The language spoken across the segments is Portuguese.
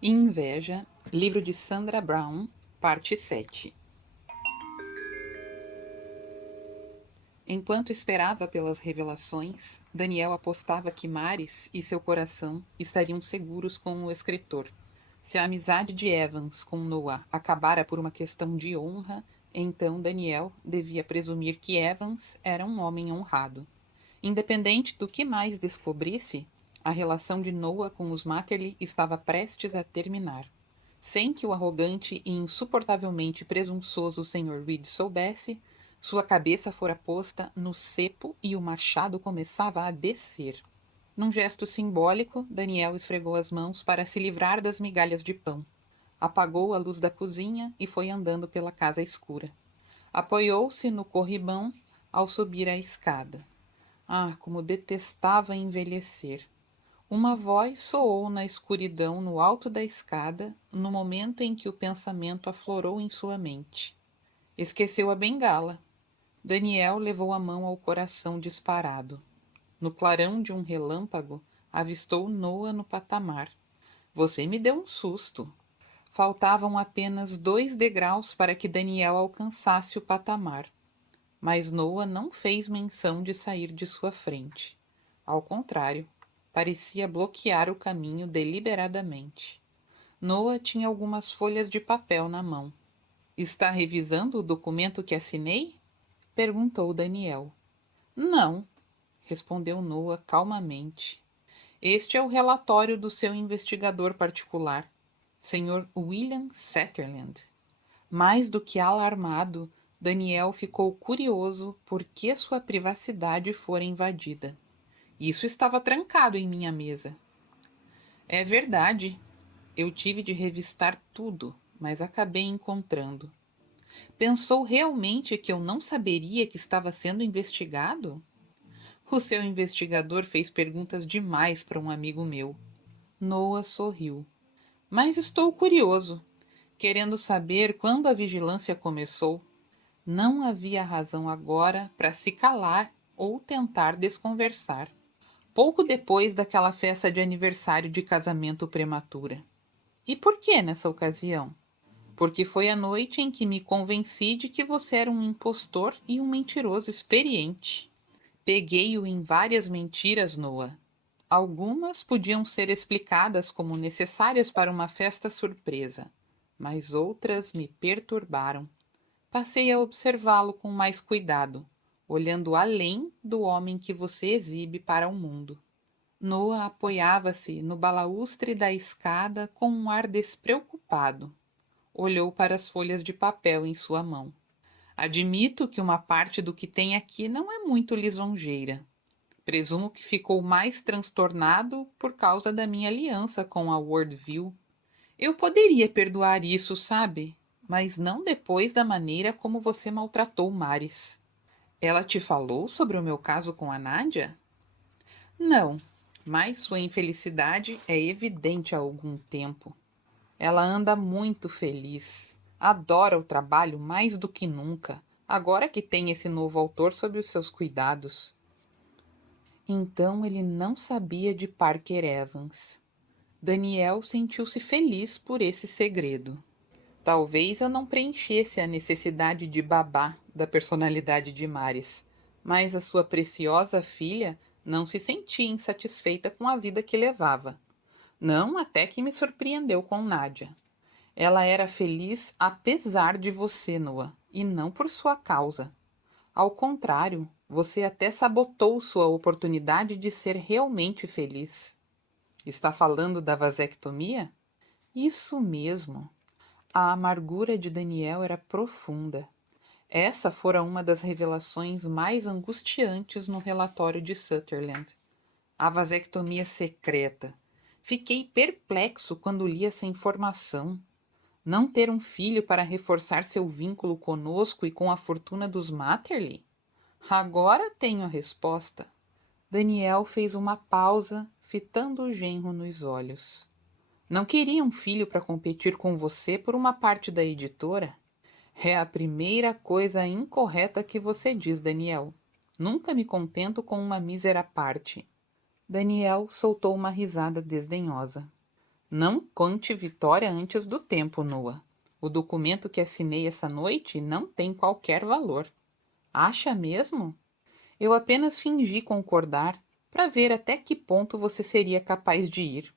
Inveja, livro de Sandra Brown, parte 7. Enquanto esperava pelas revelações, Daniel apostava que Maris e seu coração estariam seguros com o escritor. Se a amizade de Evans com Noah acabara por uma questão de honra, então Daniel devia presumir que Evans era um homem honrado. Independente do que mais descobrisse, a relação de Noah com os Matterly estava prestes a terminar. Sem que o arrogante e insuportavelmente presunçoso Sr. Reed soubesse, sua cabeça fora posta no cepo e o machado começava a descer. Num gesto simbólico, Daniel esfregou as mãos para se livrar das migalhas de pão. Apagou a luz da cozinha e foi andando pela casa escura. Apoiou-se no corrimão ao subir a escada. Ah, como detestava envelhecer! Uma voz soou na escuridão no alto da escada, no momento em que o pensamento aflorou em sua mente. Esqueceu a bengala. Daniel levou a mão ao coração disparado. No clarão de um relâmpago, avistou Noah no patamar. Você me deu um susto. Faltavam apenas 2 degraus para que Daniel alcançasse o patamar. Mas Noah não fez menção de sair de sua frente. Ao contrário, parecia bloquear o caminho deliberadamente. Noah tinha algumas folhas de papel na mão. Está revisando o documento que assinei? Perguntou Daniel. Não, respondeu Noah calmamente. Este é o relatório do seu investigador particular, Sr. William Sutherland. Mais do que alarmado, Daniel ficou curioso por que sua privacidade fora invadida. Isso estava trancado em minha mesa. É verdade. Eu tive de revistar tudo, mas acabei encontrando. Pensou realmente que eu não saberia que estava sendo investigado? O seu investigador fez perguntas demais para um amigo meu. Noah sorriu. Mas estou curioso, querendo saber quando a vigilância começou. Não havia razão agora para se calar ou tentar desconversar. Pouco depois daquela festa de aniversário de casamento prematura. E por que nessa ocasião? Porque foi a noite em que me convenci de que você era um impostor e um mentiroso experiente. Peguei-o em várias mentiras, Noah. Algumas podiam ser explicadas como necessárias para uma festa surpresa, mas outras me perturbaram. Passei a observá-lo com mais cuidado, olhando além do homem que você exibe para o mundo. Noah apoiava-se no balaústre da escada com um ar despreocupado. Olhou para as folhas de papel em sua mão. Admito que uma parte do que tem aqui não é muito lisonjeira. Presumo que ficou mais transtornado por causa da minha aliança com a Worldview. Eu poderia perdoar isso, sabe? Mas não depois da maneira como você maltratou Maris. Ela te falou sobre o meu caso com a Nádia? Não, mas sua infelicidade é evidente há algum tempo. Ela anda muito feliz. Adora o trabalho mais do que nunca, agora que tem esse novo autor sob os seus cuidados. Então ele não sabia de Parker Evans. Daniel sentiu-se feliz por esse segredo. Talvez eu não preenchesse a necessidade de babá da personalidade de Maris, mas a sua preciosa filha não se sentia insatisfeita com a vida que levava. Não até que me surpreendeu com Nádia. Ela era feliz apesar de você, Noah, e não por sua causa. Ao contrário, você até sabotou sua oportunidade de ser realmente feliz. Está falando da vasectomia? Isso mesmo. A amargura de Daniel era profunda. Essa fora uma das revelações mais angustiantes no relatório de Sutherland. A vasectomia secreta. Fiquei perplexo quando li essa informação. Não ter um filho para reforçar seu vínculo conosco e com a fortuna dos Matterly? Agora tenho a resposta. Daniel fez uma pausa, fitando o genro nos olhos. Não queria um filho para competir com você por uma parte da editora? É a primeira coisa incorreta que você diz, Daniel. Nunca me contento com uma mísera parte. Daniel soltou uma risada desdenhosa. Não conte vitória antes do tempo, Noah. O documento que assinei essa noite não tem qualquer valor. Acha mesmo? Eu apenas fingi concordar para ver até que ponto você seria capaz de ir.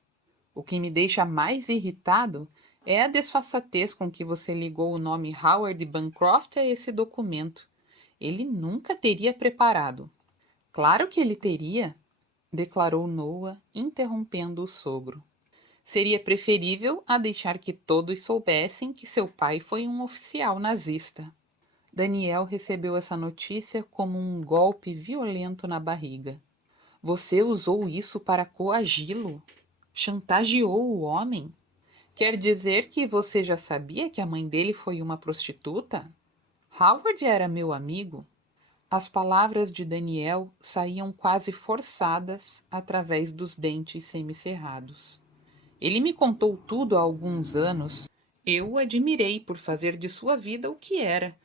O que me deixa mais irritado é a desfaçatez com que você ligou o nome Howard Bancroft a esse documento. Ele nunca teria preparado. Claro que ele teria, declarou Noah, interrompendo o sogro. Seria preferível a deixar que todos soubessem que seu pai foi um oficial nazista. Daniel recebeu essa notícia como um golpe violento na barriga. Você usou isso para coagi-lo? Chantageou o homem? Quer dizer que você já sabia que a mãe dele foi uma prostituta? Howard era meu amigo. As palavras de Daniel saíam quase forçadas através dos dentes semicerrados. Ele me contou tudo há alguns anos. Eu o admirei por fazer de sua vida o que era,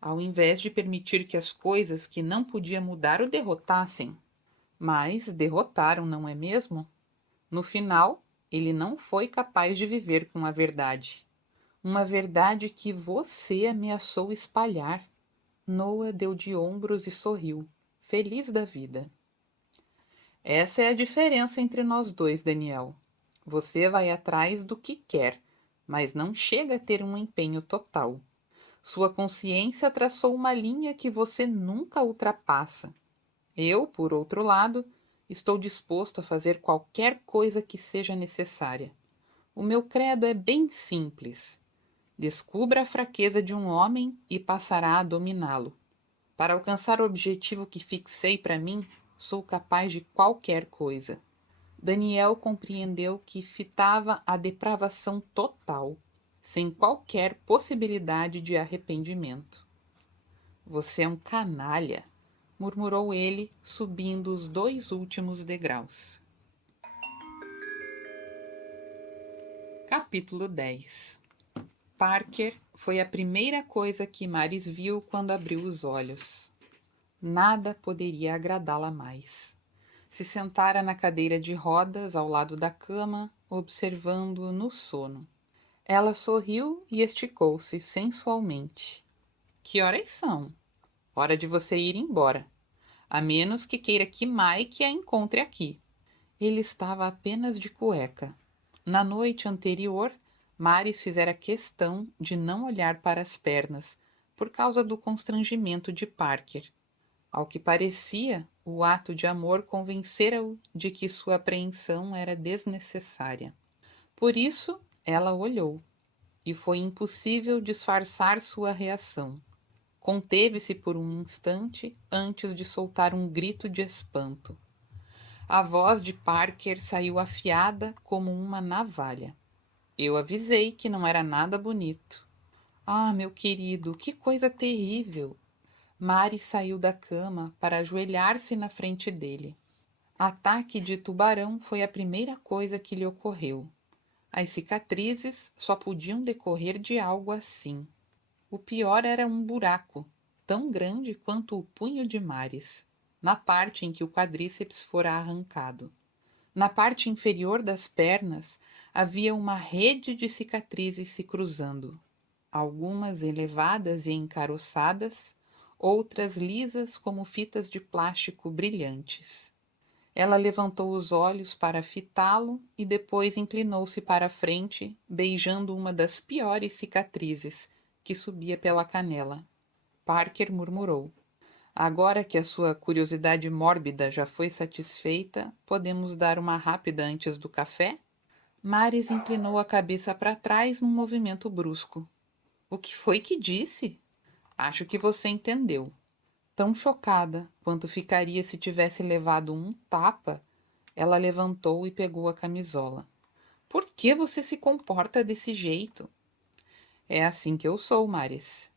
ao invés de permitir que as coisas que não podia mudar o derrotassem. Mas derrotaram, não é mesmo? No final, ele não foi capaz de viver com a verdade. Uma verdade que você ameaçou espalhar. Noah deu de ombros e sorriu, feliz da vida. Essa é a diferença entre nós dois, Daniel. Você vai atrás do que quer, mas não chega a ter um empenho total. Sua consciência traçou uma linha que você nunca ultrapassa. Eu, por outro lado, estou disposto a fazer qualquer coisa que seja necessária. O meu credo é bem simples. Descubra a fraqueza de um homem e passará a dominá-lo. Para alcançar o objetivo que fixei para mim, sou capaz de qualquer coisa. Daniel compreendeu que fitava a depravação total, sem qualquer possibilidade de arrependimento. Você é um canalha, murmurou ele, subindo os 2 últimos degraus. Capítulo 10. Parker foi a primeira coisa que Maris viu quando abriu os olhos. Nada poderia agradá-la mais. Se sentara na cadeira de rodas ao lado da cama, observando-o no sono. Ela sorriu e esticou-se sensualmente. Que horas são? Hora de você ir embora. A menos que queira que Mike a encontre aqui. Ele estava apenas de cueca. Na noite anterior, Maris fizera questão de não olhar para as pernas, por causa do constrangimento de Parker. Ao que parecia, o ato de amor convencera-o de que sua apreensão era desnecessária. Por isso, ela olhou, e foi impossível disfarçar sua reação. Conteve-se por um instante antes de soltar um grito de espanto. A voz de Parker saiu afiada como uma navalha. Eu avisei que não era nada bonito. Ah, meu querido, que coisa terrível! Mari saiu da cama para ajoelhar-se na frente dele. Ataque de tubarão foi a primeira coisa que lhe ocorreu. As cicatrizes só podiam decorrer de algo assim. O pior era um buraco, tão grande quanto o punho de Maris, na parte em que o quadríceps fora arrancado. Na parte inferior das pernas havia uma rede de cicatrizes se cruzando, algumas elevadas e encaroçadas, outras lisas como fitas de plástico brilhantes. Ela levantou os olhos para fitá-lo e depois inclinou-se para a frente, beijando uma das piores cicatrizes, que subia pela canela. Parker murmurou: agora que a sua curiosidade mórbida já foi satisfeita, podemos dar uma rápida antes do café? Maris inclinou a cabeça para trás num movimento brusco. O que foi que disse? Acho que você entendeu. Tão chocada quanto ficaria se tivesse levado um tapa, ela levantou e pegou a camisola. Por que você se comporta desse jeito? É assim que eu sou, Maris.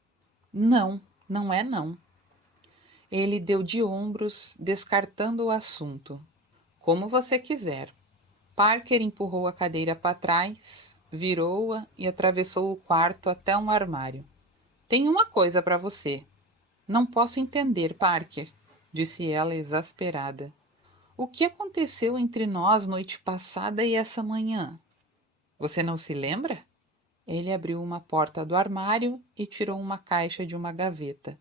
Não, não é não. Ele deu de ombros, descartando o assunto. Como você quiser. Parker empurrou a cadeira para trás, virou-a e atravessou o quarto até um armário. Tenho uma coisa para você. Não posso entender, Parker, disse ela exasperada. O que aconteceu entre nós noite passada e essa manhã? Você não se lembra? Ele abriu uma porta do armário e tirou uma caixa de uma gaveta.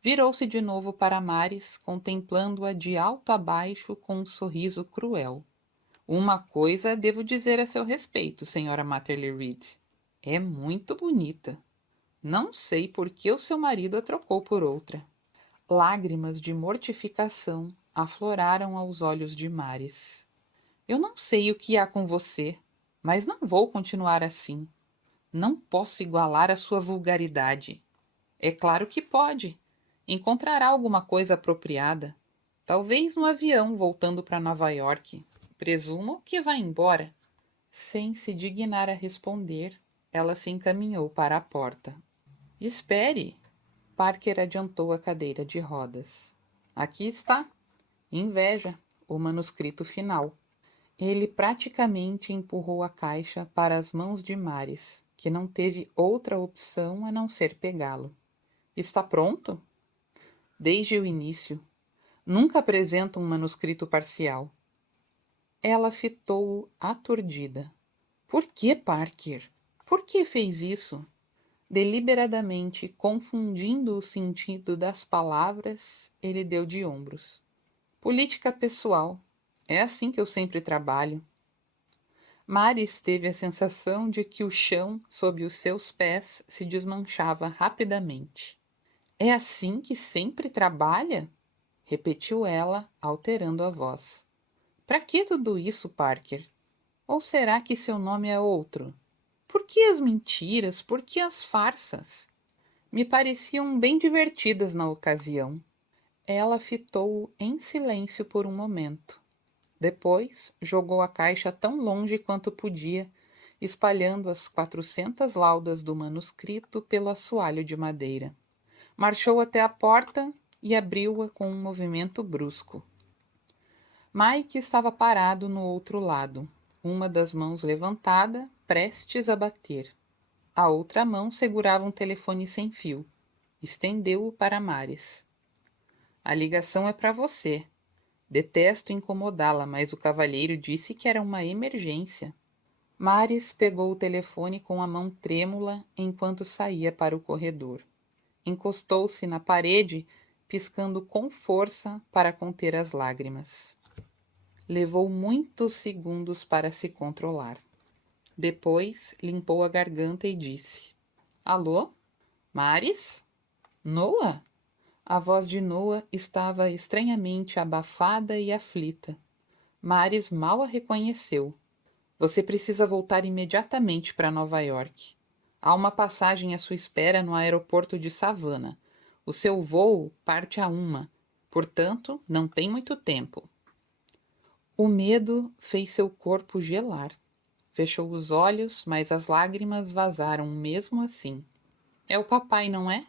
Virou-se de novo para Maris, contemplando-a de alto a baixo com um sorriso cruel. Uma coisa devo dizer a seu respeito, senhora Matterly Reed. É muito bonita. Não sei por que o seu marido a trocou por outra. Lágrimas de mortificação afloraram aos olhos de Maris. Eu não sei o que há com você, mas não vou continuar assim. Não posso igualar a sua vulgaridade. É claro que pode. Encontrará alguma coisa apropriada. Talvez no avião voltando para Nova York. Presumo que vai embora. Sem se dignar a responder, ela se encaminhou para a porta. Espere! Parker adiantou a cadeira de rodas. Aqui está. Inveja, o manuscrito final. Ele praticamente empurrou a caixa para as mãos de Maris, que não teve outra opção a não ser pegá-lo. Está pronto? Desde o início. Nunca apresento um manuscrito parcial. Ela fitou-o aturdida. Por que, Parker? Por que fez isso? Deliberadamente confundindo o sentido das palavras, ele deu de ombros. Política pessoal. É assim que eu sempre trabalho. Maris teve a sensação de que o chão sob os seus pés se desmanchava rapidamente. É assim que sempre trabalha? Repetiu ela, alterando a voz. Para que tudo isso, Parker? Ou será que seu nome é outro? Por que as mentiras? Por que as farsas? Me pareciam bem divertidas na ocasião. Ela fitou-o em silêncio por um momento. Depois, jogou a caixa tão longe quanto podia, espalhando as 400 laudas do manuscrito pelo assoalho de madeira. Marchou até a porta e abriu-a com um movimento brusco. Mike estava parado no outro lado, uma das mãos levantada, prestes a bater. A outra mão segurava um telefone sem fio. Estendeu-o para Maris. A ligação é para você. Detesto incomodá-la, mas o cavalheiro disse que era uma emergência. Maris pegou o telefone com a mão trêmula enquanto saía para o corredor. Encostou-se na parede, piscando com força para conter as lágrimas. Levou muitos segundos para se controlar. Depois, limpou a garganta e disse: Alô? Maris? Noah? A voz de Noah estava estranhamente abafada e aflita. Maris mal a reconheceu. Você precisa voltar imediatamente para Nova York. Há uma passagem à sua espera no aeroporto de Savannah. O seu voo parte a 1, portanto, não tem muito tempo. O medo fez seu corpo gelar. Fechou os olhos, mas as lágrimas vazaram mesmo assim. É o papai, não é?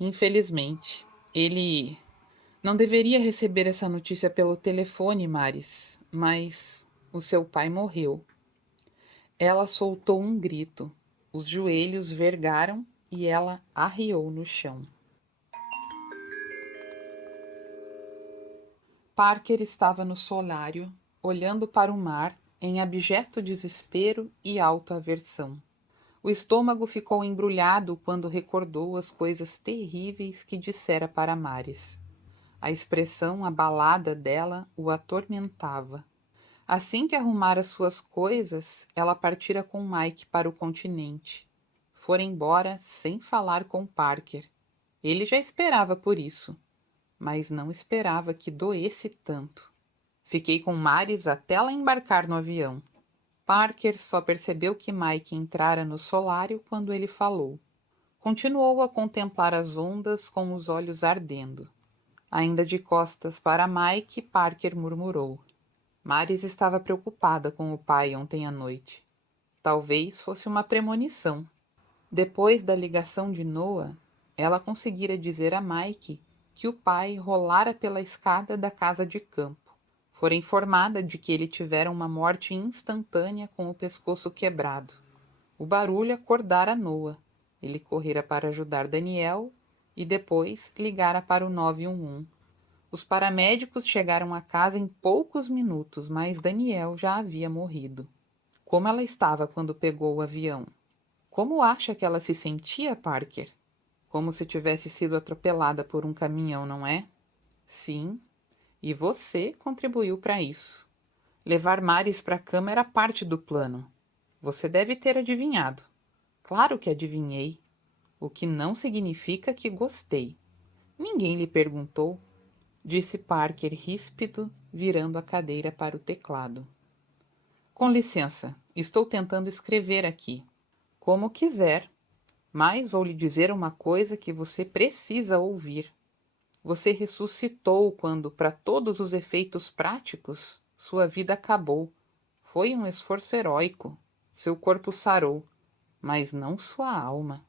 Infelizmente. Ele não deveria receber essa notícia pelo telefone, Maris, mas o seu pai morreu. Ela soltou um grito. Os joelhos vergaram e ela arriou no chão. Parker estava no solário, olhando para o mar, em abjeto desespero e autoaversão. O estômago ficou embrulhado quando recordou as coisas terríveis que dissera para Maris. A expressão abalada dela o atormentava. Assim que arrumara suas coisas, ela partira com Mike para o continente. Fora embora sem falar com Parker. Ele já esperava por isso, mas não esperava que doesse tanto. Fiquei com Maris até ela embarcar no avião. Parker só percebeu que Mike entrara no solário quando ele falou. Continuou a contemplar as ondas com os olhos ardendo. Ainda de costas para Mike, Parker murmurou. Maris estava preocupada com o pai ontem à noite. Talvez fosse uma premonição. Depois da ligação de Noah, ela conseguira dizer a Mike que o pai rolara pela escada da casa de campo. Fora informada de que ele tivera uma morte instantânea com o pescoço quebrado. O barulho acordara Noah. Ele correra para ajudar Daniel e depois ligara para o 911. Os paramédicos chegaram à casa em poucos minutos, mas Daniel já havia morrido. Como ela estava quando pegou o avião? Como acha que ela se sentia, Parker? Como se tivesse sido atropelada por um caminhão, não é? Sim, e você contribuiu para isso. Levar Maris para a cama era parte do plano. Você deve ter adivinhado. Claro que adivinhei, o que não significa que gostei. Ninguém lhe perguntou, disse Parker ríspido, virando a cadeira para o teclado. Com licença, estou tentando escrever aqui. Como quiser, mas vou lhe dizer uma coisa que você precisa ouvir. Você ressuscitou quando, para todos os efeitos práticos, sua vida acabou. Foi um esforço heróico. Seu corpo sarou, mas não sua alma.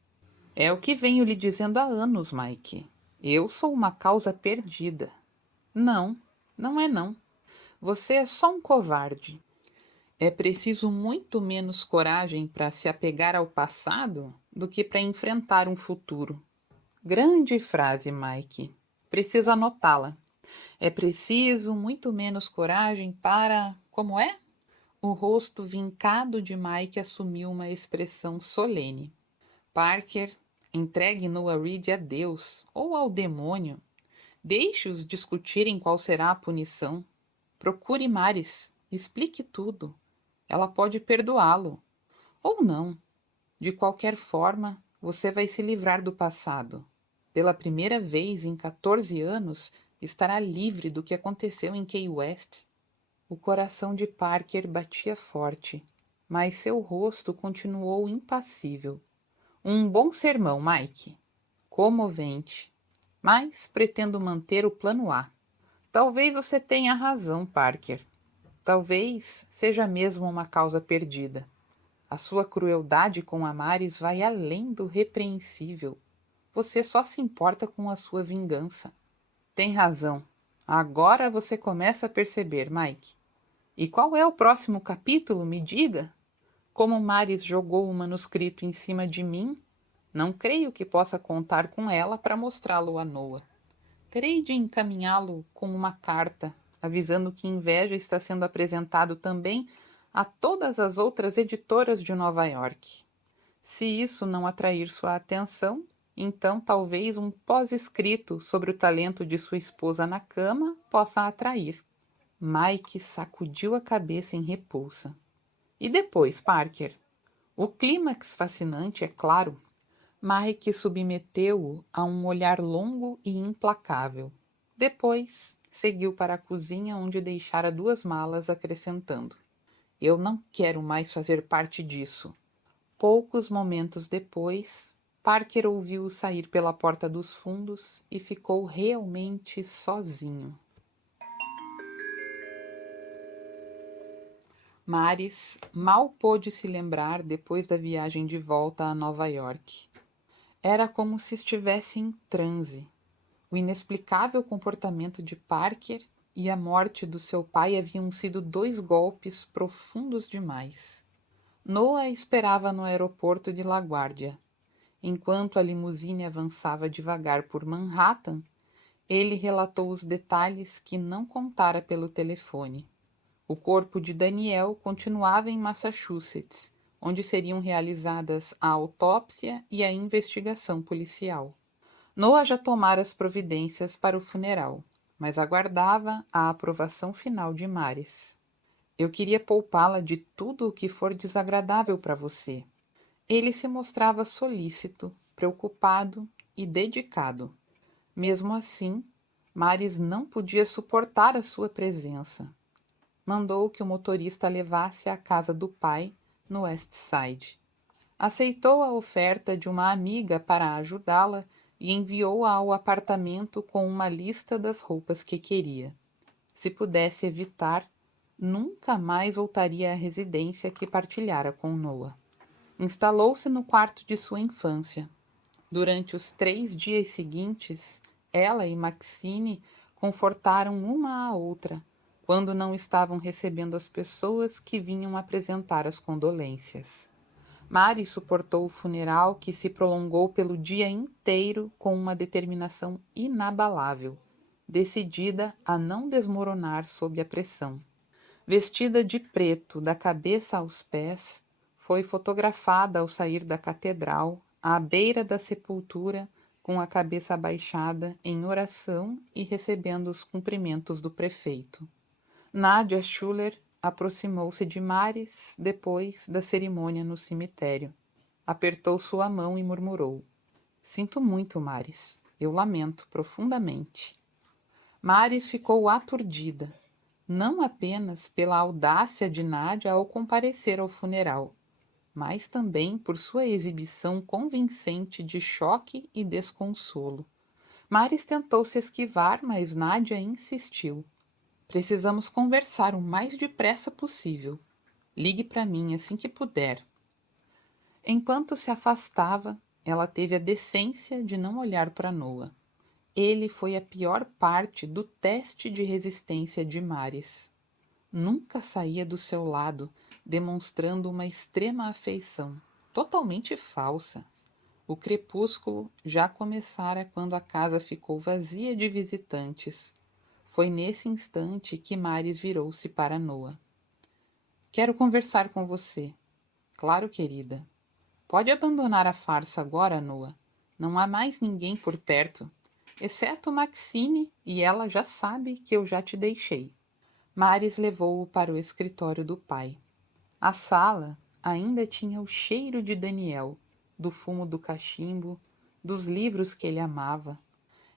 É o que venho lhe dizendo há anos, Mike. Eu sou uma causa perdida. Não, não é não. Você é só um covarde. É preciso muito menos coragem para se apegar ao passado do que para enfrentar um futuro. Grande frase, Mike. Preciso anotá-la. É preciso muito menos coragem para. Como é? O rosto vincado de Mike assumiu uma expressão solene. Parker, entregue Noah Reed a Deus ou ao demônio. Deixe-os discutirem qual será a punição. Procure Maris. Explique tudo. Ela pode perdoá-lo. Ou não. De qualquer forma, você vai se livrar do passado. Pela primeira vez em 14 anos, estará livre do que aconteceu em Key West. O coração de Parker batia forte, mas seu rosto continuou impassível. Um bom sermão, Mike. Comovente. Mas pretendo manter o plano A. Talvez você tenha razão, Parker. Talvez seja mesmo uma causa perdida. A sua crueldade com Amaris vai além do repreensível. Você só se importa com a sua vingança. Tem razão. Agora você começa a perceber, Mike. E qual é o próximo capítulo, me diga? Como Maris jogou o manuscrito em cima de mim, não creio que possa contar com ela para mostrá-lo a Noah. Terei de encaminhá-lo com uma carta, avisando que Inveja está sendo apresentado também a todas as outras editoras de Nova York. Se isso não atrair sua atenção, então talvez um pós-escrito sobre o talento de sua esposa na cama possa atrair. Mike sacudiu a cabeça em repulsa. E depois, Parker? O clímax fascinante, é claro. Mike submeteu-o a um olhar longo e implacável. Depois, seguiu para a cozinha onde deixara 2 malas, acrescentando: Eu não quero mais fazer parte disso. Poucos momentos depois, Parker ouviu-o sair pela porta dos fundos e ficou realmente sozinho. Maris mal pôde se lembrar depois da viagem de volta a Nova York. Era como se estivesse em transe. O inexplicável comportamento de Parker e a morte do seu pai haviam sido 2 golpes profundos demais. Noah esperava no aeroporto de LaGuardia. Enquanto a limusine avançava devagar por Manhattan, ele relatou os detalhes que não contara pelo telefone. O corpo de Daniel continuava em Massachusetts, onde seriam realizadas a autópsia e a investigação policial. Noah já tomara as providências para o funeral, mas aguardava a aprovação final de Maris. Eu queria poupá-la de tudo o que for desagradável para você. Ele se mostrava solícito, preocupado e dedicado. Mesmo assim, Maris não podia suportar a sua presença. Mandou que o motorista levasse à casa do pai, no West Side. Aceitou a oferta de uma amiga para ajudá-la e enviou-a ao apartamento com uma lista das roupas que queria. Se pudesse evitar, nunca mais voltaria à residência que partilhara com Noah. Instalou-se no quarto de sua infância. Durante os 3 dias seguintes, ela e Maxine confortaram uma à outra, quando não estavam recebendo as pessoas que vinham apresentar as condolências. Mari suportou o funeral, que se prolongou pelo dia inteiro com uma determinação inabalável, decidida a não desmoronar sob a pressão. Vestida de preto da cabeça aos pés, foi fotografada ao sair da catedral, à beira da sepultura, com a cabeça abaixada, em oração e recebendo os cumprimentos do prefeito. Nadia Schuller aproximou-se de Maris depois da cerimônia no cemitério. Apertou sua mão e murmurou: Sinto muito, Maris. Eu lamento profundamente. Maris ficou aturdida, não apenas pela audácia de Nádia ao comparecer ao funeral, mas também por sua exibição convincente de choque e desconsolo. Maris tentou se esquivar, mas Nádia insistiu. Precisamos conversar o mais depressa possível. Ligue para mim assim que puder. Enquanto se afastava, ela teve a decência de não olhar para Noah. Ele foi a pior parte do teste de resistência de Maris. Nunca saía do seu lado, demonstrando uma extrema afeição, totalmente falsa. O crepúsculo já começara quando a casa ficou vazia de visitantes. Foi nesse instante que Maris virou-se para Noah. Quero conversar com você. Claro, querida. Pode abandonar a farsa agora, Noah. Não há mais ninguém por perto, exceto Maxine, e ela já sabe que eu já te deixei. Maris levou-o para o escritório do pai. A sala ainda tinha o cheiro de Daniel, do fumo do cachimbo, dos livros que ele amava.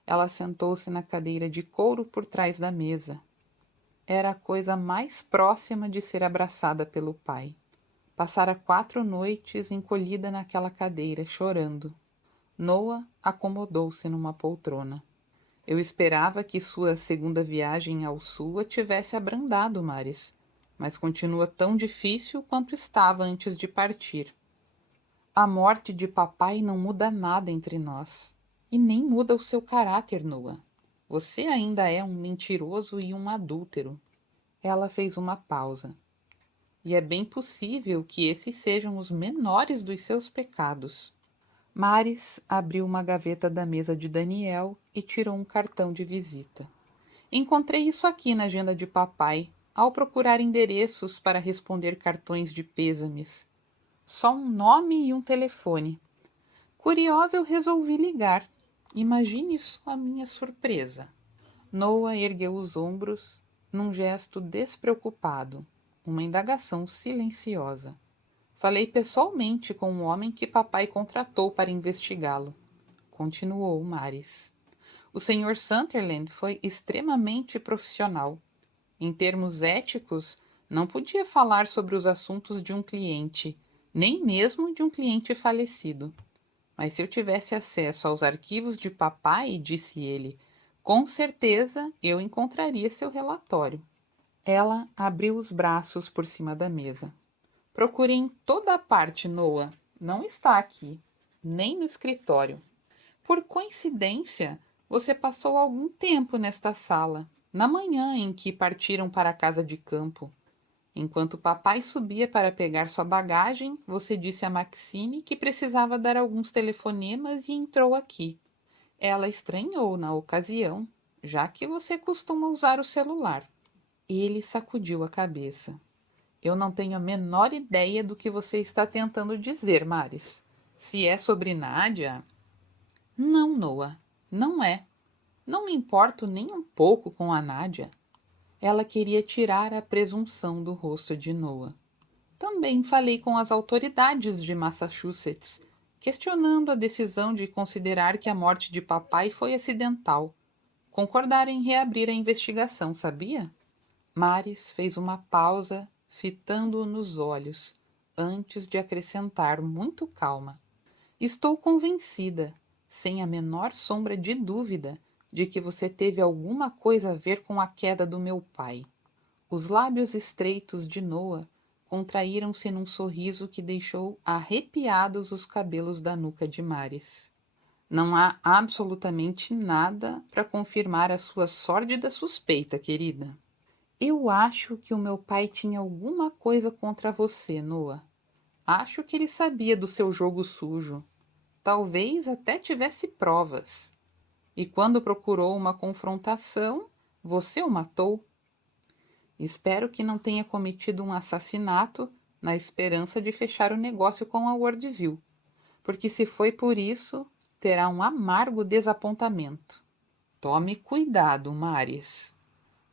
Ela sentou-se na cadeira de couro por trás da mesa. Era a coisa mais próxima de ser abraçada pelo pai. Passara 4 noites encolhida naquela cadeira, chorando. Noah acomodou-se numa poltrona. Eu esperava que sua segunda viagem ao sul a tivesse abrandado, Maris, mas continua tão difícil quanto estava antes de partir. A morte de papai não muda nada entre nós, e nem muda o seu caráter, Noah. Você ainda é um mentiroso e um adúltero. Ela fez uma pausa. E é bem possível que esses sejam os menores dos seus pecados. Maris abriu uma gaveta da mesa de Daniel e tirou um cartão de visita. Encontrei isso aqui na agenda de papai, ao procurar endereços para responder cartões de pêsames. Só um nome e um telefone. Curiosa, eu resolvi ligar. Imagine só a minha surpresa. Noah ergueu os ombros num gesto despreocupado, uma indagação silenciosa. Falei pessoalmente com o homem que papai contratou para investigá-lo. Continuou Maris. O Sr. Sunderland foi extremamente profissional. Em termos éticos, não podia falar sobre os assuntos de um cliente, nem mesmo de um cliente falecido. Mas se eu tivesse acesso aos arquivos de papai, disse ele, com certeza eu encontraria seu relatório. Ela abriu os braços por cima da mesa. Procurei em toda a parte, Noah. Não está aqui, nem no escritório. Por coincidência, você passou algum tempo nesta sala, na manhã em que partiram para a casa de campo. Enquanto papai subia para pegar sua bagagem, você disse a Maxine que precisava dar alguns telefonemas e entrou aqui. Ela estranhou na ocasião, já que você costuma usar o celular. Ele sacudiu a cabeça. Eu não tenho a menor ideia do que você está tentando dizer, Maris. Se é sobre Nádia... Não, Noah, não é. Não me importo nem um pouco com a Nádia. Ela queria tirar a presunção do rosto de Noah. Também falei com as autoridades de Massachusetts, questionando a decisão de considerar que a morte de papai foi acidental. Concordaram em reabrir a investigação, sabia? Maris fez uma pausa, fitando-o nos olhos, antes de acrescentar muito calma. Estou convencida, sem a menor sombra de dúvida, de que você teve alguma coisa a ver com a queda do meu pai. Os lábios estreitos de Noah contraíram-se num sorriso que deixou arrepiados os cabelos da nuca de Maris. Não há absolutamente nada para confirmar a sua sórdida suspeita, querida. Eu acho que o meu pai tinha alguma coisa contra você, Noah. Acho que ele sabia do seu jogo sujo. Talvez até tivesse provas. E quando procurou uma confrontação, você o matou? Espero que não tenha cometido um assassinato na esperança de fechar o negócio com a Worldview, porque se foi por isso, terá um amargo desapontamento. Tome cuidado, Maris.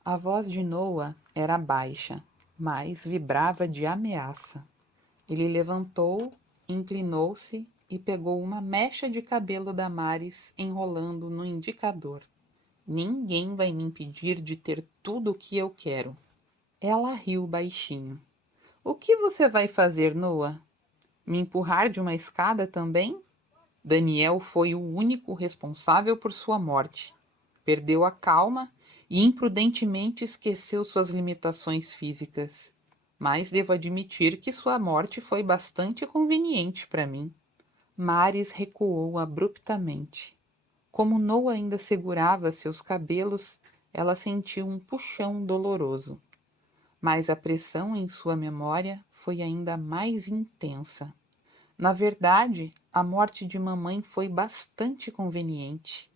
A voz de Noah era baixa, mas vibrava de ameaça. Ele levantou, inclinou-se e pegou uma mecha de cabelo da Maris, enrolando no indicador. Ninguém vai me impedir de ter tudo o que eu quero. Ela riu baixinho. O que você vai fazer, Noah? Me empurrar de uma escada também? Daniel foi o único responsável por sua morte. Perdeu a calma e imprudentemente esqueceu suas limitações físicas. Mas devo admitir que sua morte foi bastante conveniente para mim. Maris recuou abruptamente. Como Noah ainda segurava seus cabelos, ela sentiu um puxão doloroso. Mas a pressão em sua memória foi ainda mais intensa. Na verdade, a morte de mamãe foi bastante conveniente.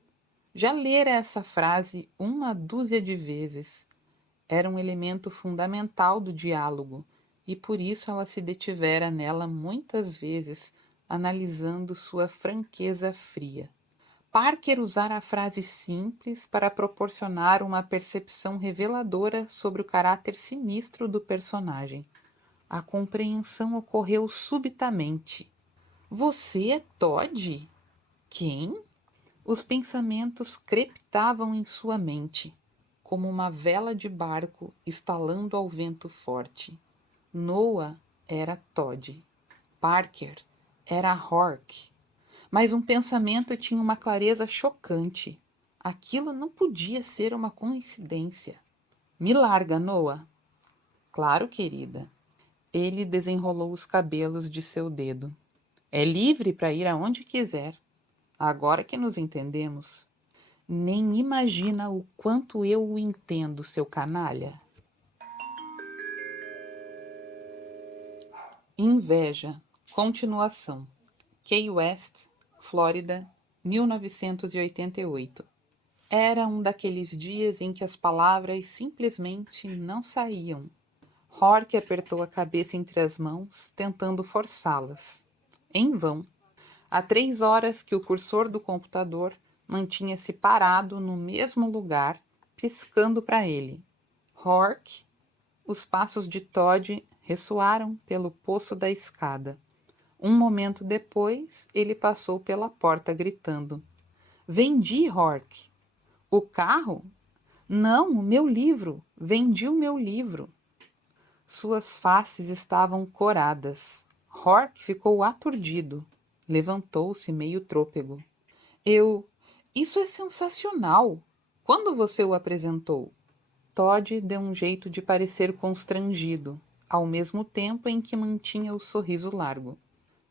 Já lera essa frase uma dúzia de vezes. Era um elemento fundamental do diálogo, e por isso ela se detivera nela muitas vezes, analisando sua franqueza fria. Parker usara a frase simples para proporcionar uma percepção reveladora sobre o caráter sinistro do personagem. A compreensão ocorreu subitamente. Você é Todd? Quem? Os pensamentos crepitavam em sua mente, como uma vela de barco estalando ao vento forte. Noah era Todd. Parker era Hork. Mas um pensamento tinha uma clareza chocante. Aquilo não podia ser uma coincidência. Me larga, Noah. Claro, querida. Ele desenrolou os cabelos de seu dedo. É livre para ir aonde quiser. Agora que nos entendemos. Nem imagina o quanto eu o entendo, seu canalha. Inveja. Continuação. Key West, Flórida, 1988. Era um daqueles dias em que as palavras simplesmente não saíam. Hork apertou a cabeça entre as mãos, tentando forçá-las. Em vão. Há 3 horas que o cursor do computador mantinha-se parado no mesmo lugar, piscando para ele. Hork, os passos de Todd ressoaram pelo poço da escada. Um momento depois, ele passou pela porta gritando. Vendi, Hork. O carro? Não, o meu livro. Vendi o meu livro. Suas faces estavam coradas. Hork ficou aturdido. Levantou-se meio trôpego. Isso é sensacional. Quando você o apresentou? Todd deu um jeito de parecer constrangido, ao mesmo tempo em que mantinha o sorriso largo.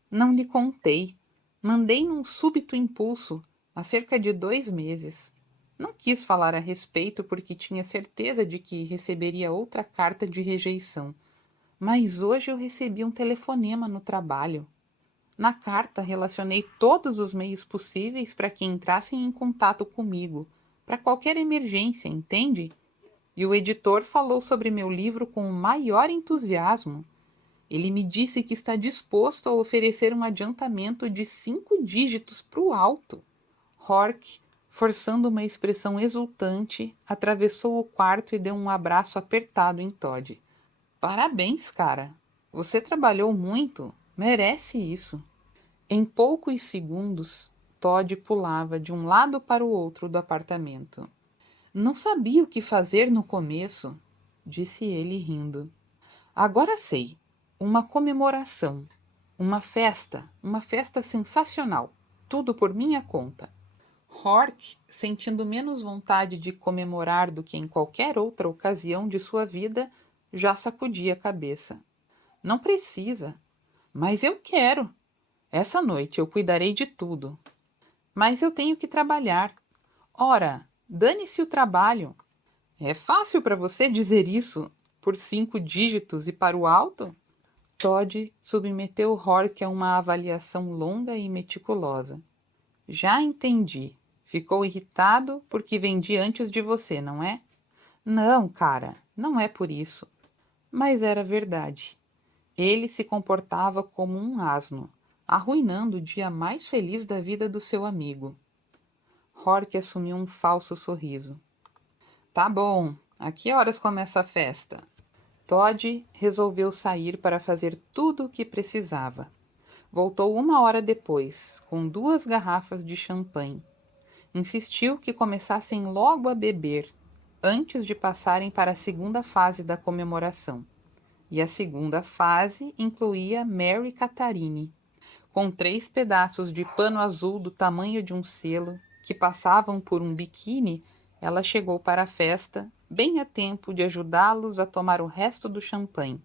Não lhe contei. Mandei num súbito impulso, há cerca de 2 meses. Não quis falar a respeito porque tinha certeza de que receberia outra carta de rejeição. Mas hoje eu recebi um telefonema no trabalho. Na carta relacionei todos os meios possíveis para que entrassem em contato comigo, para qualquer emergência, entende? E o editor falou sobre meu livro com o maior entusiasmo. Ele me disse que está disposto a oferecer um adiantamento de 5 dígitos para o alto. Hork, forçando uma expressão exultante, atravessou o quarto e deu um abraço apertado em Todd. Parabéns, cara. Você trabalhou muito. Merece isso. Em poucos segundos, Todd pulava de um lado para o outro do apartamento. Não sabia o que fazer no começo, disse ele rindo. Agora sei. Uma comemoração. Uma festa sensacional. Tudo por minha conta. Hork, sentindo menos vontade de comemorar do que em qualquer outra ocasião de sua vida, já sacudia a cabeça. Não precisa. Mas eu quero. Essa noite eu cuidarei de tudo. Mas eu tenho que trabalhar. Ora, dane-se o trabalho. É fácil para você dizer isso por 5 dígitos e para o alto? Todd submeteu Hork a uma avaliação longa e meticulosa. Já entendi. Ficou irritado porque vendi antes de você, não é? Não, cara. Não é por isso, mas era verdade. Ele se comportava como um asno, arruinando o dia mais feliz da vida do seu amigo. Hork assumiu um falso sorriso. Tá bom, a que horas começa a festa? Todd resolveu sair para fazer tudo o que precisava. Voltou 1 hora depois, com 2 garrafas de champanhe. Insistiu que começassem logo a beber, antes de passarem para a segunda fase da comemoração. E a segunda fase incluía Mary Catarine, com 3 pedaços de pano azul do tamanho de um selo, que passavam por um biquíni. Ela chegou para a festa, bem a tempo de ajudá-los a tomar o resto do champanhe.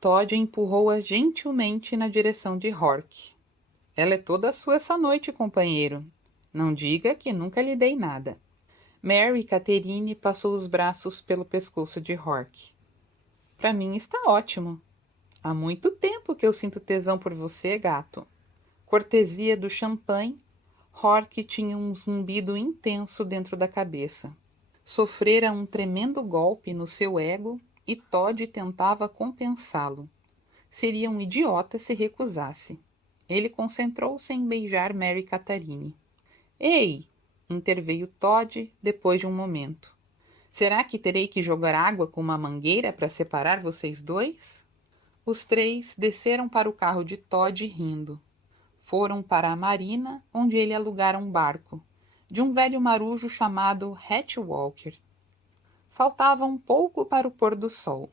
Todd empurrou-a gentilmente na direção de Hork. Ela é toda sua essa noite, companheiro. Não diga que nunca lhe dei nada. Mary Catherine passou os braços pelo pescoço de Hork. Para mim está ótimo. Há muito tempo que eu sinto tesão por você, gato. Cortesia do champanhe, Hork tinha um zumbido intenso dentro da cabeça. Sofrera um tremendo golpe no seu ego e Todd tentava compensá-lo. Seria um idiota se recusasse. Ele concentrou-se em beijar Mary Catherine. Ei! Interveio Todd depois de um momento. Será que terei que jogar água com uma mangueira para separar vocês dois? Os 3 desceram para o carro de Todd rindo. Foram para a marina, onde ele alugara um barco, de um velho marujo chamado Hatch Walker. Faltava um pouco para o pôr do sol.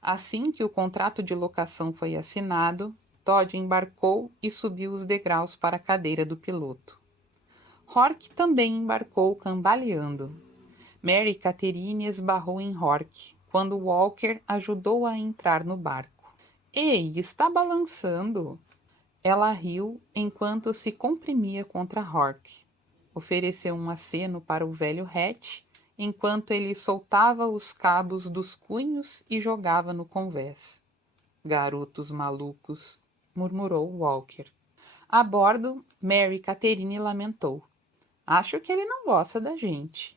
Assim que o contrato de locação foi assinado, Todd embarcou e subiu os degraus para a cadeira do piloto. Hork também embarcou cambaleando. Mary Catherine esbarrou em Hork, quando Walker ajudou a entrar no barco. Ei, está balançando! Ela riu enquanto se comprimia contra Hork. Ofereceu um aceno para o velho Hatch, enquanto ele soltava os cabos dos cunhos e jogava no convés. Garotos malucos, murmurou Walker. A bordo, Mary Catherine lamentou. Acho que ele não gosta da gente.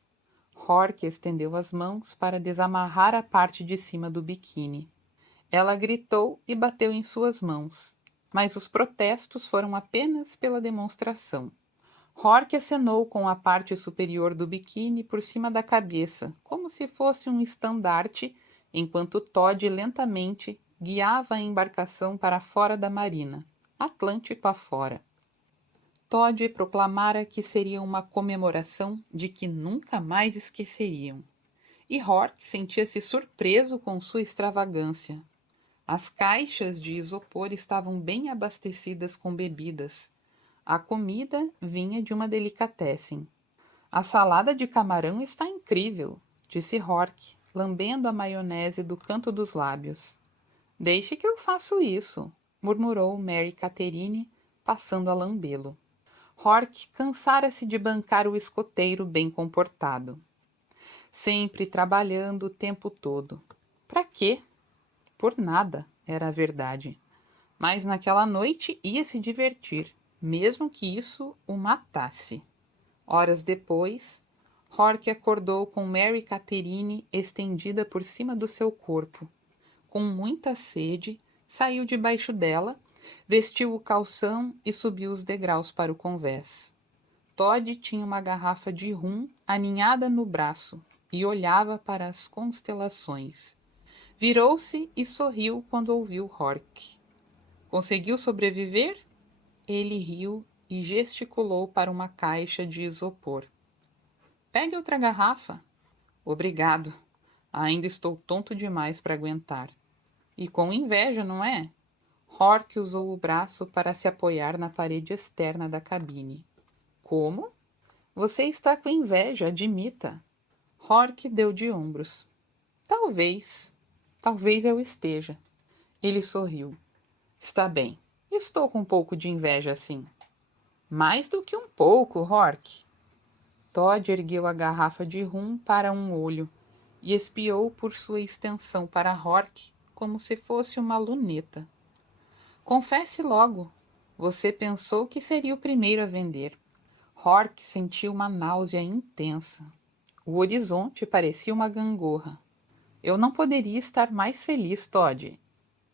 Hork estendeu as mãos para desamarrar a parte de cima do biquíni. Ela gritou e bateu em suas mãos, mas os protestos foram apenas pela demonstração. Hork acenou com a parte superior do biquíni por cima da cabeça, como se fosse um estandarte, enquanto Todd lentamente guiava a embarcação para fora da marina, Atlântico afora. Todd proclamara que seria uma comemoração de que nunca mais esqueceriam. E Hork sentia-se surpreso com sua extravagância. As caixas de isopor estavam bem abastecidas com bebidas. A comida vinha de uma delicatessen. A salada de camarão está incrível, disse Hork, lambendo a maionese do canto dos lábios. Deixe que eu faço isso, murmurou Mary Catherine, passando a lambê-lo. Hork cansara-se de bancar o escoteiro bem comportado. Sempre trabalhando o tempo todo. Para quê? Por nada, era a verdade. Mas naquela noite ia se divertir, mesmo que isso o matasse. Horas depois, Hork acordou com Mary Catherine estendida por cima do seu corpo. Com muita sede, saiu debaixo dela, vestiu o calção e subiu os degraus para o convés. Todd tinha uma garrafa de rum aninhada no braço e olhava para as constelações. Virou-se e sorriu quando ouviu Hork. Conseguiu sobreviver? Ele riu e gesticulou para uma caixa de isopor. Pegue outra garrafa. Obrigado. Ainda estou tonto demais para aguentar. E com inveja, não é? Hork usou o braço para se apoiar na parede externa da cabine. Como? Você está com inveja, admita. Hork deu de ombros. Talvez eu esteja. Ele sorriu. Está bem, estou com um pouco de inveja assim. Mais do que um pouco, Hork. Todd ergueu a garrafa de rum para um olho e espiou por sua extensão para Hork como se fosse uma luneta. Confesse logo, você pensou que seria o primeiro a vender. Hork sentiu uma náusea intensa. O horizonte parecia uma gangorra. Eu não poderia estar mais feliz, Todd.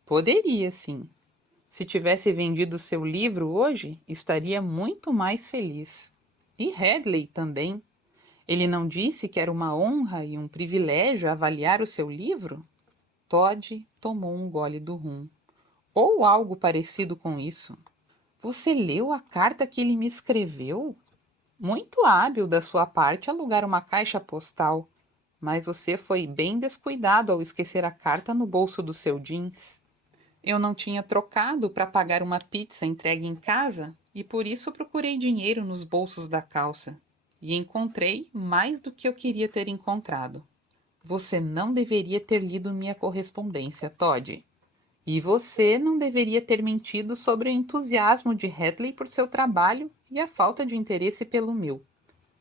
Poderia, sim. Se tivesse vendido seu livro hoje, estaria muito mais feliz. E Hadley também. Ele não disse que era uma honra e um privilégio avaliar o seu livro? Todd tomou um gole do rum. Ou algo parecido com isso. Você leu a carta que ele me escreveu? Muito hábil da sua parte alugar uma caixa postal, mas você foi bem descuidado ao esquecer a carta no bolso do seu jeans. Eu não tinha trocado para pagar uma pizza entregue em casa e por isso procurei dinheiro nos bolsos da calça. E encontrei mais do que eu queria ter encontrado. Você não deveria ter lido minha correspondência, Todd. E você não deveria ter mentido sobre o entusiasmo de Hadley por seu trabalho e a falta de interesse pelo meu.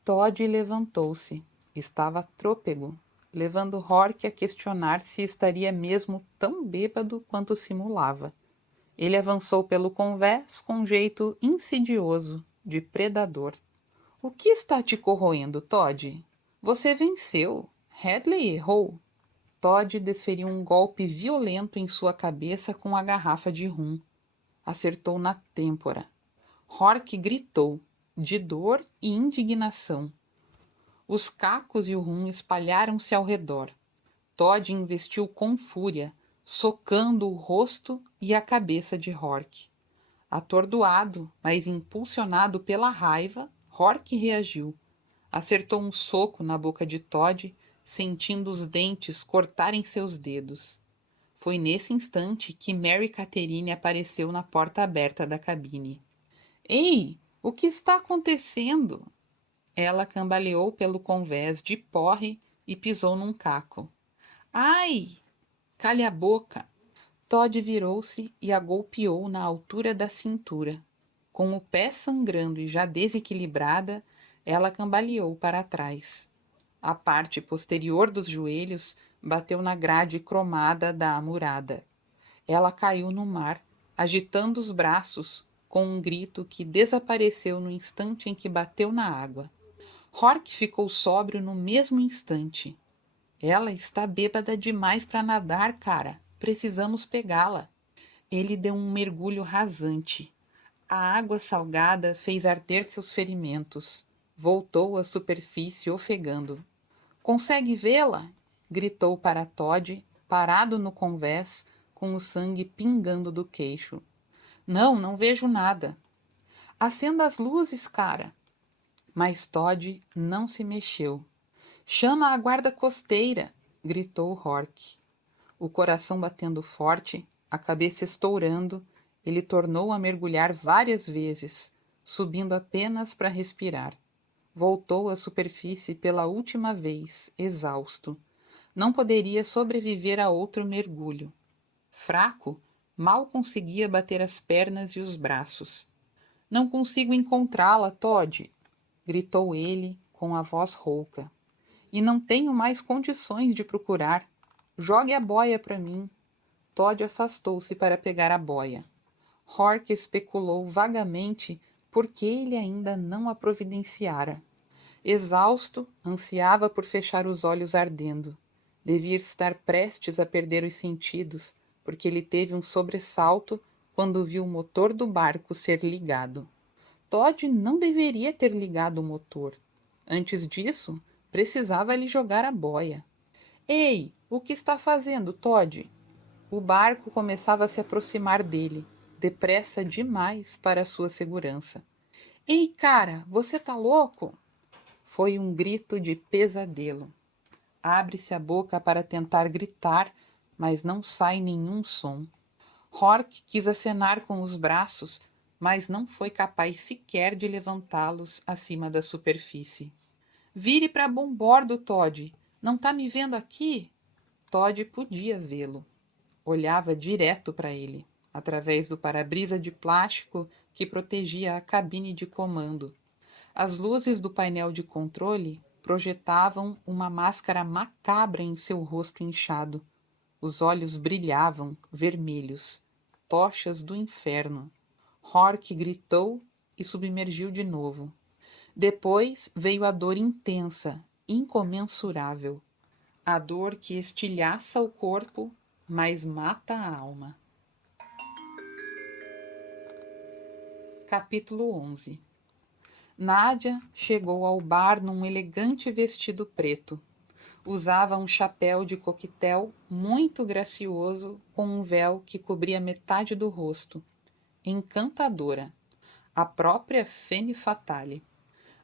Todd levantou-se. Estava trôpego, levando Hork a questionar se estaria mesmo tão bêbado quanto simulava. Ele avançou pelo convés com um jeito insidioso, de predador. O que está te corroendo, Todd? Você venceu. Hadley errou. Todd desferiu um golpe violento em sua cabeça com a garrafa de rum. Acertou na têmpora. Hork gritou, de dor e indignação. Os cacos e o rum espalharam-se ao redor. Todd investiu com fúria, socando o rosto e a cabeça de Hork. Atordoado, mas impulsionado pela raiva, Hork reagiu. Acertou um soco na boca de Todd, sentindo os dentes cortarem seus dedos. Foi nesse instante que Mary Catherine apareceu na porta aberta da cabine. Ei, o que está acontecendo? Ela cambaleou pelo convés de porre e pisou num caco. Ai! Calhe a boca! Todd virou-se e a golpeou na altura da cintura. Com o pé sangrando e já desequilibrada, ela cambaleou para trás. A parte posterior dos joelhos bateu na grade cromada da amurada. Ela caiu no mar, agitando os braços, com um grito que desapareceu no instante em que bateu na água. Hork ficou sóbrio no mesmo instante. Ela está bêbada demais para nadar, cara. Precisamos pegá-la. Ele deu um mergulho rasante. A água salgada fez arder seus ferimentos. Voltou à superfície ofegando. Consegue vê-la? Gritou para Todd, parado no convés, com o sangue pingando do queixo. Não, não vejo nada. Acenda as luzes, cara. Mas Todd não se mexeu. Chama a guarda costeira! Gritou Hork. O coração batendo forte, a cabeça estourando, ele tornou a mergulhar várias vezes, subindo apenas para respirar. Voltou à superfície pela última vez, exausto. Não poderia sobreviver a outro mergulho. Fraco, mal conseguia bater as pernas e os braços. Não consigo encontrá-la, Todd! Gritou ele com a voz rouca. E não tenho mais condições de procurar. Jogue a boia para mim. Todd afastou-se para pegar a boia. Hork especulou vagamente por que ele ainda não a providenciara. Exausto, ansiava por fechar os olhos ardendo. Devia estar prestes a perder os sentidos, porque ele teve um sobressalto quando viu o motor do barco ser ligado. Todd não deveria ter ligado o motor. Antes disso, precisava lhe jogar a boia. Ei, o que está fazendo, Todd? O barco começava a se aproximar dele, depressa demais para sua segurança. Ei, cara, você tá louco? Foi um grito de pesadelo. Abre-se a boca para tentar gritar, mas não sai nenhum som. Hork quis acenar com os braços, mas não foi capaz sequer de levantá-los acima da superfície. Vire para bom bordo, Todd. Não tá me vendo aqui? Todd podia vê-lo. Olhava direto para ele, através do para-brisa de plástico que protegia a cabine de comando. As luzes do painel de controle projetavam uma máscara macabra em seu rosto inchado. Os olhos brilhavam, vermelhos, tochas do inferno. Hork gritou e submergiu de novo. Depois veio a dor intensa, incomensurável. A dor que estilhaça o corpo, mas mata a alma. Capítulo 11. Nádia chegou ao bar num elegante vestido preto. Usava um chapéu de coquetel muito gracioso com um véu que cobria metade do rosto. Encantadora. A própria Femme Fatale.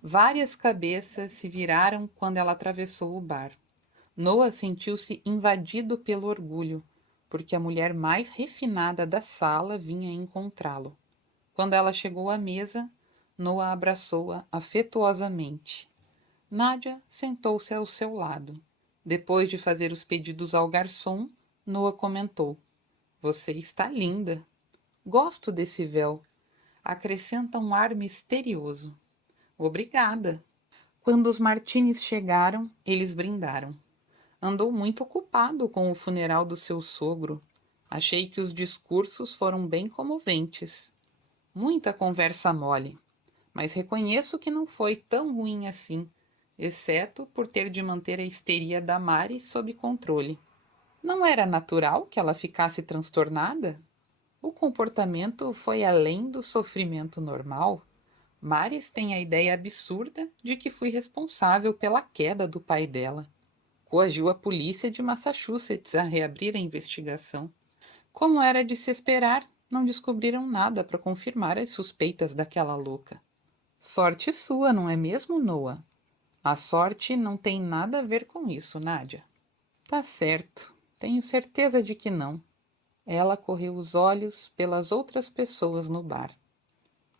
Várias cabeças se viraram quando ela atravessou o bar. Noah sentiu-se invadido pelo orgulho, porque a mulher mais refinada da sala vinha encontrá-lo. Quando ela chegou à mesa, Noah abraçou-a afetuosamente. Nádia sentou-se ao seu lado. Depois de fazer os pedidos ao garçom, Noah comentou: Você está linda. Gosto desse véu. Acrescenta um ar misterioso. Obrigada. Quando os Martins chegaram, eles brindaram. Andou muito ocupado com o funeral do seu sogro. Achei que os discursos foram bem comoventes. Muita conversa mole, mas reconheço que não foi tão ruim assim, exceto por ter de manter a histeria da Mari sob controle. Não era natural que ela ficasse transtornada? O comportamento foi além do sofrimento normal. Maris tem a ideia absurda de que fui responsável pela queda do pai dela. Coagiu a polícia de Massachusetts a reabrir a investigação. Como era de se esperar, não descobriram nada para confirmar as suspeitas daquela louca. Sorte sua, não é mesmo, Noah? A sorte não tem nada a ver com isso, Nádia. Tá certo, tenho certeza de que não. Ela correu os olhos pelas outras pessoas no bar.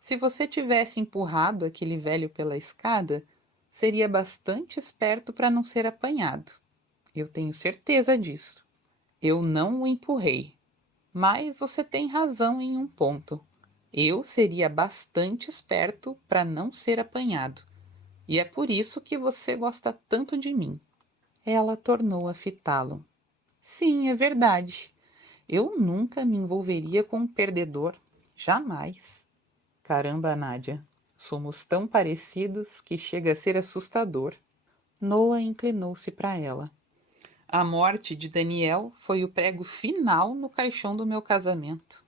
Se você tivesse empurrado aquele velho pela escada, seria bastante esperto para não ser apanhado. Eu tenho certeza disso. Eu não o empurrei. Mas você tem razão em um ponto. Eu seria bastante esperto para não ser apanhado. E é por isso que você gosta tanto de mim. Ela tornou a fitá-lo. Sim, é verdade. Eu nunca me envolveria com um perdedor. Jamais. Caramba, Nádia. Somos tão parecidos que chega a ser assustador. Noah inclinou-se para ela. A morte de Daniel foi o prego final no caixão do meu casamento.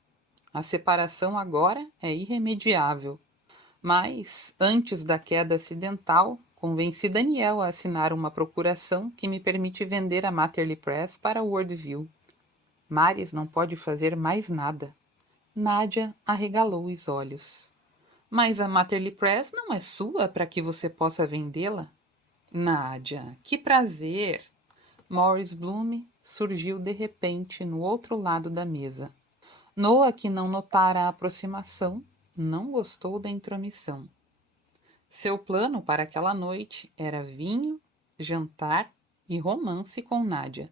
A separação agora é irremediável. Mas, antes da queda acidental, convenci Daniel a assinar uma procuração que me permite vender a Matterly Press para Worldview. Maris não pode fazer mais nada. Nádia arregalou os olhos. Mas a Matterly Press não é sua para que você possa vendê-la? Nádia, que prazer! Morris Bloom surgiu de repente no outro lado da mesa. Noah, que não notara a aproximação, não gostou da intromissão. Seu plano para aquela noite era vinho, jantar e romance com Nádia.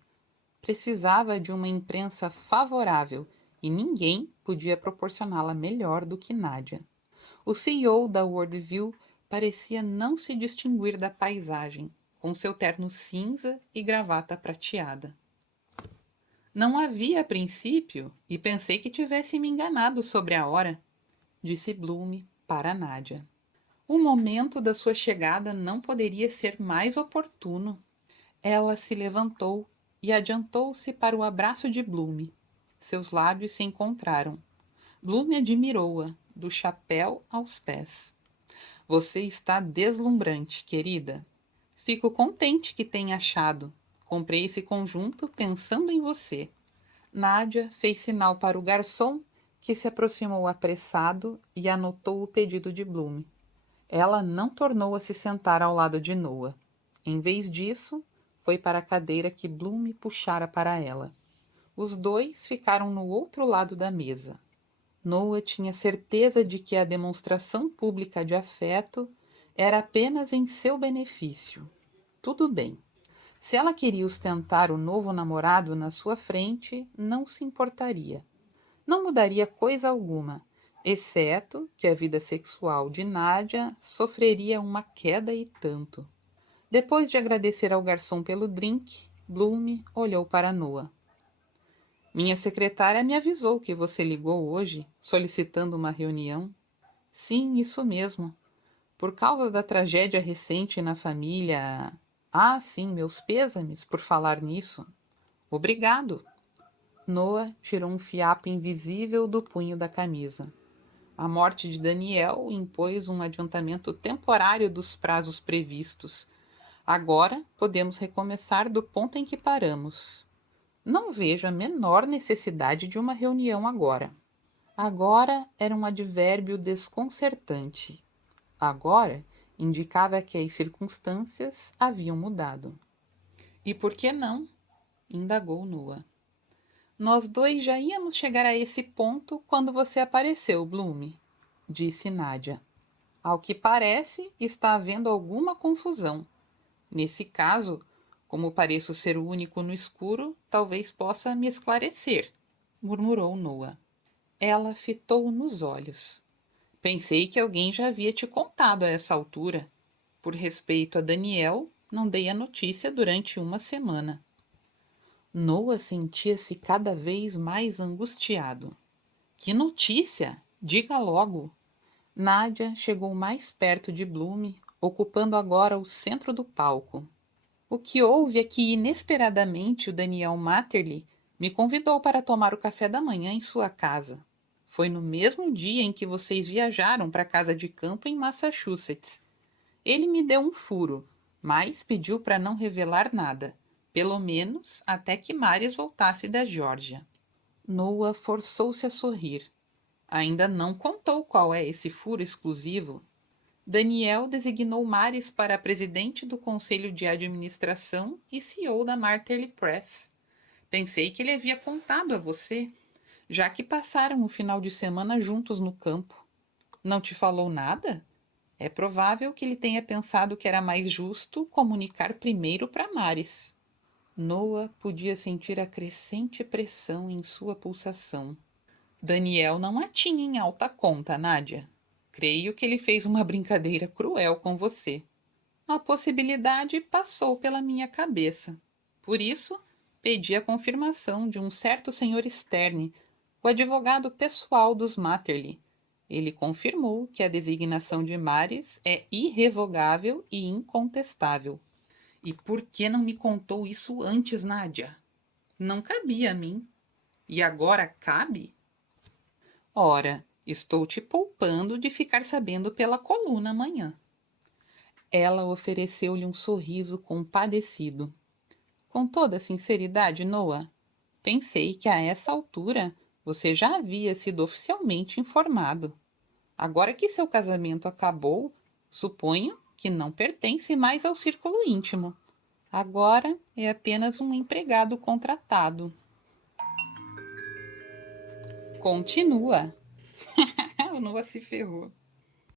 Precisava de uma imprensa favorável e ninguém podia proporcioná-la melhor do que Nádia. O CEO da Worldview parecia não se distinguir da paisagem, com seu terno cinza e gravata prateada. Não havia a princípio, e pensei que tivesse me enganado sobre a hora, disse Bloom para Nádia. O momento da sua chegada não poderia ser mais oportuno. Ela se levantou e adiantou-se para o abraço de Bloom. Seus lábios se encontraram. Bloom admirou-a, do chapéu aos pés. Você está deslumbrante, querida. Fico contente que tenha achado. Comprei esse conjunto pensando em você. Nádia fez sinal para o garçom, que se aproximou apressado e anotou o pedido de Bloom. Ela não tornou a se sentar ao lado de Noah. Em vez disso, foi para a cadeira que Bloom puxara para ela. Os dois ficaram no outro lado da mesa. Noah tinha certeza de que a demonstração pública de afeto era apenas em seu benefício. Tudo bem. Se ela queria ostentar o novo namorado na sua frente, não se importaria. Não mudaria coisa alguma, exceto que a vida sexual de Nádia sofreria uma queda e tanto. Depois de agradecer ao garçom pelo drink, Bloom olhou para Noah. Minha secretária me avisou que você ligou hoje, solicitando uma reunião. Sim, isso mesmo. Por causa da tragédia recente na família... Ah, sim, meus pêsames por falar nisso. Obrigado. Noah tirou um fiapo invisível do punho da camisa. A morte de Daniel impôs um adiantamento temporário dos prazos previstos. Agora podemos recomeçar do ponto em que paramos. Não vejo a menor necessidade de uma reunião agora. Agora era um advérbio desconcertante. Agora indicava que as circunstâncias haviam mudado. E por que não? Indagou Noah. Nós dois já íamos chegar a esse ponto quando você apareceu, Bloom, disse Nádia. Ao que parece, está havendo alguma confusão. Nesse caso, como pareço ser o único no escuro, talvez possa me esclarecer, murmurou Noah. Ela fitou-o nos olhos. Pensei que alguém já havia te contado a essa altura. Por respeito a Daniel, não dei a notícia durante uma semana. Noah sentia-se cada vez mais angustiado. Que notícia? Diga logo. Nádia chegou mais perto de Bloom, ocupando agora o centro do palco. O que houve é que, inesperadamente, o Daniel Matterly me convidou para tomar o café da manhã em sua casa. Foi no mesmo dia em que vocês viajaram para a casa de campo em Massachusetts. Ele me deu um furo, mas pediu para não revelar nada, pelo menos até que Marius voltasse da Geórgia. Noah forçou-se a sorrir. Ainda não contou qual é esse furo exclusivo. Daniel designou Maris para presidente do conselho de administração e CEO da Marterly Press. Pensei que ele havia contado a você, já que passaram o final de semana juntos no campo. Não te falou nada? É provável que ele tenha pensado que era mais justo comunicar primeiro para Maris. Noah podia sentir a crescente pressão em sua pulsação. Daniel não a tinha em alta conta, Nádia. Creio que ele fez uma brincadeira cruel com você. A possibilidade passou pela minha cabeça. Por isso, pedi a confirmação de um certo senhor Sterne, o advogado pessoal dos Matterly. Ele confirmou que a designação de Maris é irrevogável e incontestável. E por que não me contou isso antes, Nádia? Não cabia a mim. E agora cabe? Ora, estou te poupando de ficar sabendo pela coluna amanhã. Ela ofereceu-lhe um sorriso compadecido. Com toda sinceridade, Noah, pensei que a essa altura você já havia sido oficialmente informado. Agora que seu casamento acabou, suponho que não pertence mais ao círculo íntimo. Agora é apenas um empregado contratado. Continua. O Noah se ferrou.